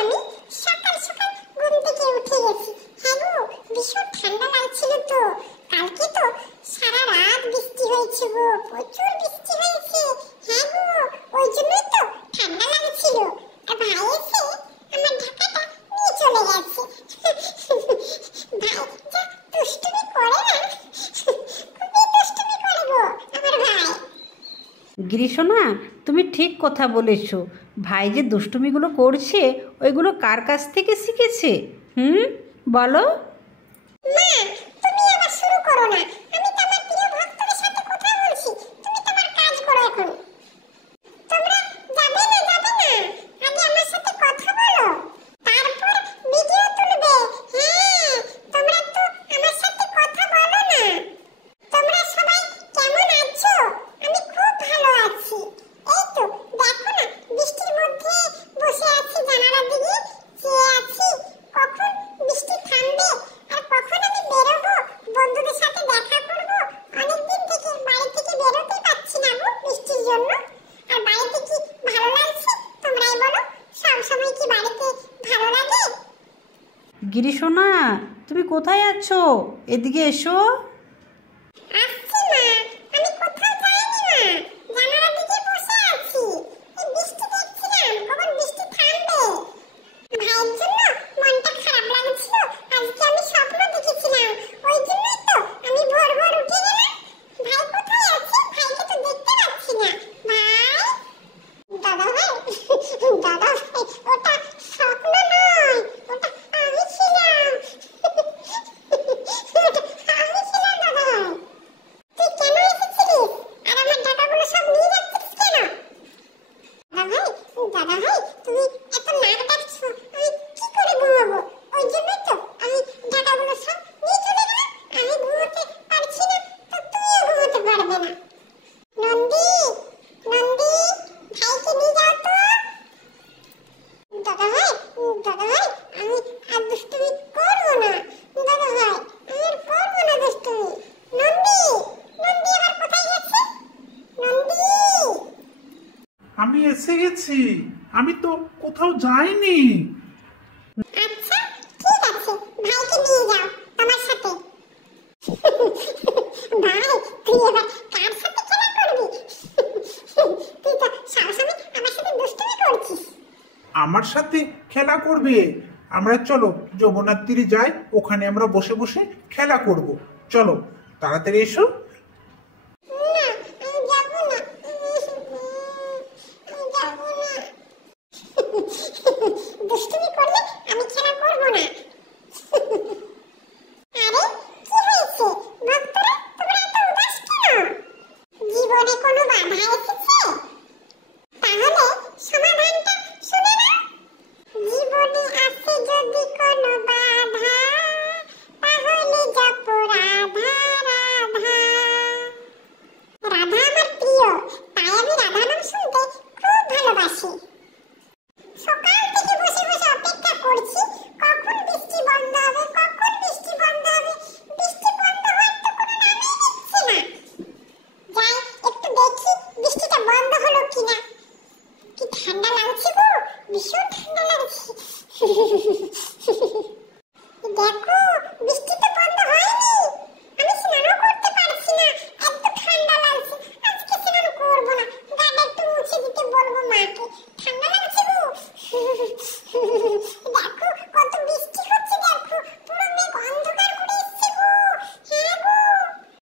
আমি সকাল সকাল ঘুম থেকে উঠে গেছি। হ্যাঁ গো, ভীষণ ঠান্ডা লাগছিল তো। কালকে তো সারা রাত বৃষ্টি হয়েছে গো, প্রচুর বৃষ্টি হয়েছে। হ্যাঁ গো, ওই জন্যই তো ঠান্ডা লাগছিল। আর ভাই এসে আমার ঢাকাটা নিয়ে চলে গেছে। ভাই যা দুষ্টুমি করে না, খুবই দুষ্টুমি করে গো আমার ভাই। গিরিশোনা, তুমি ঠিক কথা বলেছো। ভাই যে দুষ্টুমিগুলো করছে ওইগুলো কার কাছ থেকে শিখেছে? বলো। মা, তুমি আবার শুরু করো না। আমি তো আমার প্রিয় ভক্তদের সাথে কথা বলছি, তুমি তোমার কাজ করো এখন। তোমরা যাবে না, যাবে না, আগে আমার সাথে কথা বলো, তারপর ভিডিও তুলবে। হ্যাঁ, তোমরা তো আমার সাথে কথা বলো না। তোমরা সবাই কেমন আছো? আমি খুব ভালো আছি। এই তো দেখো না, বৃষ্টির মধ্যে বসে আছি, জানালার দিকে চেয়ে আছি কখন বৃষ্টি থামবে আর কখন আমি বেরোবো, বন্ধুদের সাথে দেখা করব। অনেকদিন থেকে বাড়ি থেকে বেরোতে পারছি না গো বৃষ্টির জন্য। আর বাড়িতে কি ভালো লাগছে তোমরাই বলো? সব সময় কি বাড়িতে ভালো লাগে? গিরিশোনা, তুমি কোথায় আছো? এদিকে এসো। আসছি মা, আমি কোথাও যাইনি মা, জানালার দিকে বসে আছি। এই বৃষ্টি দেখছিলাম কখন বৃষ্টি থামবে। ভাইয়ের জন্য মনটা খারাপ লাগছিল। আজকে আমি স্বপ্ন দেখেছিলাম, ওই জন্যই তো আমি ভোর ভোর উঠে গেলাম। ভাই কোথায় আছে? ভাইকে তো দেখতে পাচ্ছি না। ভাই, দাদা ভাই, দাদা ভাই, ওটা স্বপ্ন নয়, ওটা আমি ছিলাম। ওটা আমি ছিলাম দাদা ভাই। তুই কেন এসেছিলিস? আর আমার টাকাগুলো সব নিয়ে যাচ্ছিস কেন? দাদা ভাই, তুমি এত নাক ডাকছো, আমি কি করে ঘুমাবো? ওই জন্যই তো আমি টাকাগুলো সব নিয়ে চলে গেলাম। আমি ঘুমোতে পারছি না, তো তুইও ঘুমোতে পারবে না। নন্দী, নন্দী, ভাইকে নিয়ে যাও তো। দাদা ভাই, দাদা ভাই, আমি আর দুষ্টুমি করবো না। দাদা ভাই, আমি আর করবো না দুষ্টুমি। নন্দী, নন্দী আবার কোথায় গেছে? নন্দী, আমি এসে গেছি। আমি তো কোথাও যাইনি। আচ্ছা ঠিক আছে, ভাইকে নিয়ে যাও আমার সাথে। ভাই, তুই এবার কার সাথে খেলা করবি? তুই তো সবসময় আমার সাথে দুষ্টুমি করছিস। আমার সাথে খেলা করবে? আমরা চলো যমুনার তীরে যাই, ওখানে আমরা বসে বসে খেলা করব। চলো তাড়াতাড়ি এসো। না, আমি যাবো না, আমি যাবো না। দুষ্টুমি করলে আমি খেলা করবো না। আরে কি হয়েছে ভক্তরা, তোমরা এত উদাস কেন? জীবনে কোনো বাধা এসেছে? তাহলে সমাধানটা শুনে নাও। জীবনে আছে যদি কোনো বাধা, তাহলে জপ রাধা রাধা। রাধা আমার প্রিয়, তাই আমি রাধা নাম শুনতে খুব ভালোবাসি। সকাল থেকে বসে বসে অপেক্ষা করছি কখন বৃষ্টি বন্ধ হবে, কখন বৃষ্টি বন্ধ হবে। বৃষ্টি বন্ধ হওয়ার তো কোনো নামই নিচ্ছে না। যাই একটু দেখি বৃষ্টিটা বন্ধ হলো কিনা। কি ঠান্ডা লাগছে গো, ভীষণ ঠান্ডা লাগছে। দেখো, বৃষ্টি তো বন্ধ হয়নি। আমি স্নানও করতে পারছি না, এত ঠান্ডা লাগছে। আজকে স্নান করবো না, গাটা একটু মুছে দিতে বলবো মাকে। ঠান্ডা লাগছে গো।